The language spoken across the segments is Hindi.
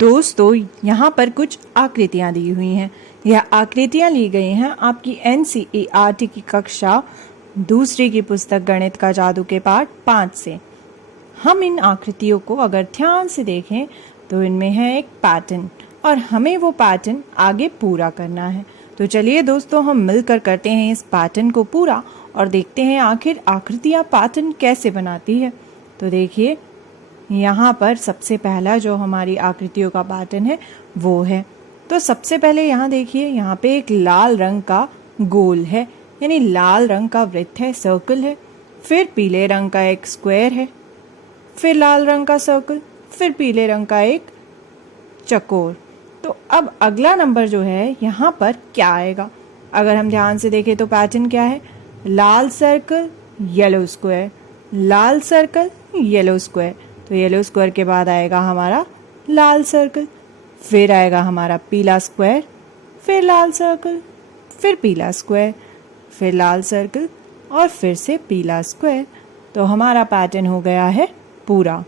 दोस्तों, यहाँ पर कुछ आकृतियाँ दी हुई हैं। यह आकृतियाँ ली गई हैं आपकी NCERT की कक्षा दूसरी की पुस्तक गणित का जादू के पाठ 5 से। हम इन आकृतियों को अगर ध्यान से देखें तो इनमें है एक पैटर्न और हमें वो पैटर्न आगे पूरा करना है। तो चलिए दोस्तों, हम मिलकर करते हैं इस पैटर्न को पूरा और देखते हैं आखिर आकृतियाँ पैटर्न कैसे बनाती है। तो देखिए, यहाँ पर सबसे पहला जो हमारी आकृतियों का पैटर्न है वो है। तो सबसे पहले यहाँ देखिए, यहाँ पे एक लाल रंग का गोल है, यानी लाल रंग का वृत्त है, सर्कल है। फिर पीले रंग का एक स्क्वायर है, फिर लाल रंग का सर्कल, फिर पीले रंग का एक चकोर। तो अब अगला नंबर जो है यहाँ पर क्या आएगा? अगर हम ध्यान से देखें तो पैटर्न क्या है? लाल सर्कल, येलो स्क्वायर, लाल सर्कल, येलो स्क्वायर। तो येलो स्क्वायर के बाद आएगा हमारा लाल सर्कल, फिर आएगा हमारा पीला स्क्वायर, फिर लाल सर्कल, फिर पीला स्क्वायर, फिर लाल सर्कल और फिर से पीला स्क्वायर। तो हमारा पैटर्न हो गया है पूरा।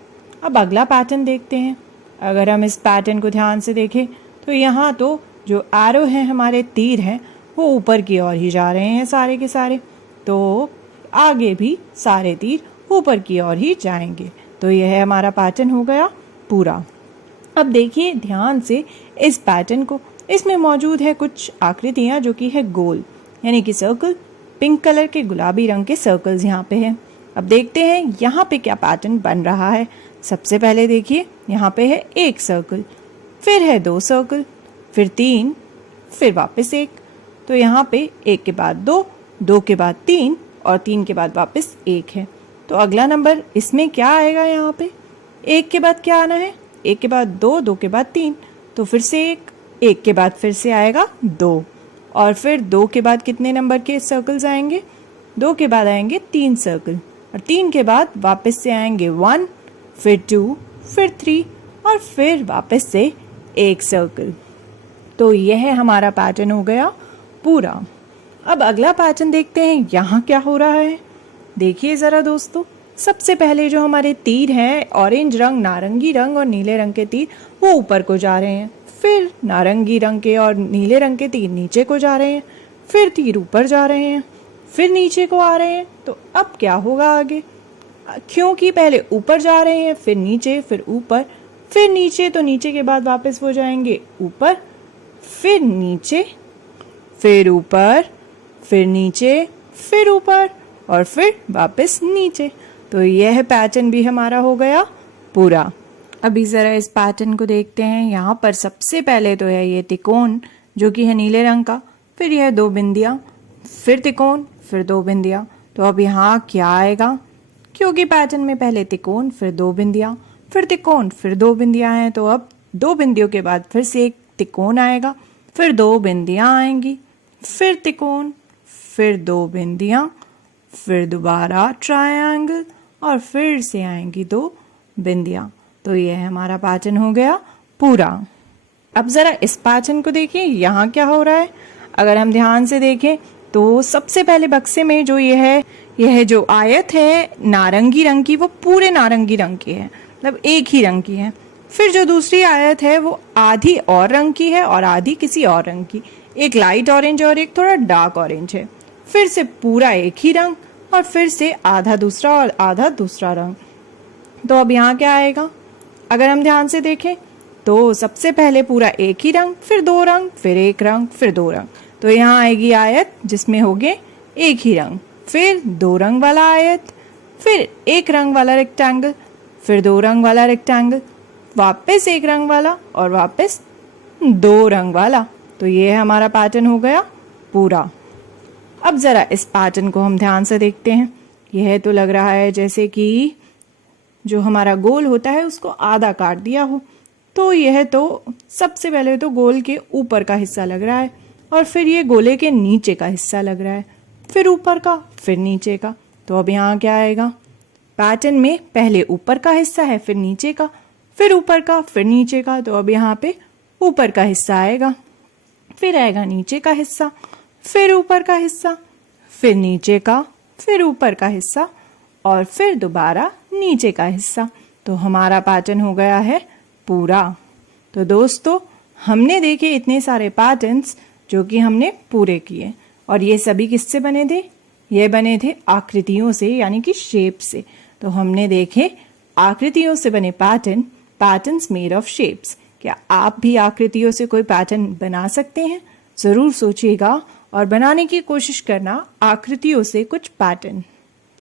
अब अगला पैटर्न देखते हैं। अगर हम इस पैटर्न को ध्यान से देखें तो यहाँ तो जो एरो हैं, हमारे तीर हैं, वो ऊपर की ओर ही जा रहे हैं सारे के सारे। तो आगे भी सारे तीर ऊपर की ओर ही जाएंगे। तो यह हमारा पैटर्न हो गया पूरा। अब देखिए ध्यान से इस पैटर्न को। इसमें मौजूद है कुछ आकृतियाँ जो कि है गोल, यानी कि सर्कल। पिंक कलर के गुलाबी रंग के सर्कल्स यहाँ पे हैं। अब देखते हैं यहाँ पे क्या पैटर्न बन रहा है। सबसे पहले देखिए, यहाँ पे है एक सर्कल, फिर है 2 सर्कल, फिर 3, फिर वापस 1। तो यहाँ पे 1 के बाद 2, 2 के बाद 3 और 3 के बाद वापस 1 है। तो अगला नंबर इसमें क्या आएगा? यहाँ पे 1 के बाद क्या आना है? 1 के बाद 2, 2 के बाद 3, तो फिर से 1 के बाद फिर से आएगा 2 और फिर 2 के बाद कितने नंबर के सर्कल्स आएंगे? 2 के बाद आएंगे 3 सर्कल और 3 के बाद वापस से आएंगे 1, फिर 2, फिर 3 और फिर वापस से 1 सर्कल। तो यह हमारा पैटर्न हो गया पूरा। अब अगला पैटर्न देखते हैं यहाँ क्या हो रहा है। देखिए ज़रा दोस्तों, सबसे पहले जो हमारे तीर हैं, ऑरेंज रंग, नारंगी रंग और नीले रंग के तीर, वो ऊपर को जा रहे हैं। फिर नारंगी रंग के और नीले रंग के तीर नीचे को जा रहे हैं, फिर तीर ऊपर जा रहे हैं, फिर नीचे को आ रहे हैं। तो अब क्या होगा आगे? क्योंकि पहले ऊपर जा रहे हैं, फिर नीचे, फिर ऊपर, फिर नीचे, तो नीचे के बाद वापस वो जाएंगे ऊपर, फिर नीचे, फिर ऊपर, फिर नीचे, फिर ऊपर और फिर वापस नीचे। तो यह पैटर्न भी हमारा हो गया पूरा। अभी ज़रा इस पैटर्न को देखते हैं। यहाँ पर सबसे पहले तो है ये त्रिकोण जो कि है नीले रंग का, फिर यह 2 बिंदियाँ, फिर त्रिकोण, फिर 2 बिंदियाँ। तो अब यहाँ क्या आएगा? क्योंकि पैटर्न में पहले त्रिकोण, फिर 2 बिंदियाँ, फिर त्रिकोण, फिर 2 बिंदियाँ हैं, तो अब 2 बिंदियों के बाद फिर से एक त्रिकोण आएगा, फिर 2 बिंदियाँ आएंगी, फिर त्रिकोण, फिर 2 बिंदियाँ, फिर दोबारा ट्रायंगल और फिर से आएंगी 2 बिंदियाँ। तो यह हमारा पैटर्न हो गया पूरा। अब ज़रा इस पैटर्न को देखिए, यहाँ क्या हो रहा है। अगर हम ध्यान से देखें तो सबसे पहले बक्से में जो यह जो आयत है नारंगी रंग की, वो पूरे नारंगी रंग की है, मतलब एक ही रंग की है। फिर जो दूसरी आयत है वो आधी और रंग की है और आधी किसी और रंग की, एक लाइट ऑरेंज और एक थोड़ा डार्क ऑरेंज है। फिर से पूरा एक ही रंग और फिर से आधा दूसरा और आधा दूसरा रंग। तो अब यहाँ क्या आएगा? अगर हम ध्यान से देखें तो सबसे पहले पूरा एक ही रंग, फिर 2 रंग, फिर 1 रंग, फिर 2 रंग। तो यहाँ आएगी आयत जिसमें होंगे एक ही रंग, फिर 2 रंग वाला आयत, फिर 1 रंग वाला रेक्टेंगल, फिर 2 रंग वाला रेक्टेंगल, वापस 1 रंग वाला और वापस 2 रंग वाला। तो ये हमारा पैटर्न हो गया पूरा। अब ज़रा इस पैटर्न को हम ध्यान से देखते हैं। यह तो लग रहा है जैसे कि जो हमारा गोल होता है उसको आधा काट दिया हो। तो यह तो सबसे पहले तो गोल के ऊपर का हिस्सा लग रहा है और फिर ये गोले के नीचे का हिस्सा लग रहा है, फिर ऊपर का, फिर नीचे का। तो अब यहाँ क्या आएगा? पैटर्न में पहले ऊपर का हिस्सा है, फिर नीचे का, फिर ऊपर का, फिर नीचे का। तो अब यहाँ पे ऊपर का हिस्सा आएगा, फिर आएगा नीचे का हिस्सा, फिर ऊपर का हिस्सा, फिर नीचे का, फिर ऊपर का हिस्सा और फिर दोबारा नीचे का हिस्सा। तो हमारा पैटर्न हो गया है पूरा। तो दोस्तों, हमने देखे इतने सारे पैटर्न्स जो कि हमने पूरे किए, और ये सभी किससे बने थे? ये बने थे आकृतियों से, यानी कि शेप से। तो हमने देखे आकृतियों से बने पैटर्न्स मेड ऑफ शेप्स। क्या आप भी आकृतियों से कोई पैटर्न बना सकते हैं? जरूर सोचिएगा और बनाने की कोशिश करना आकृतियों से कुछ पैटर्न।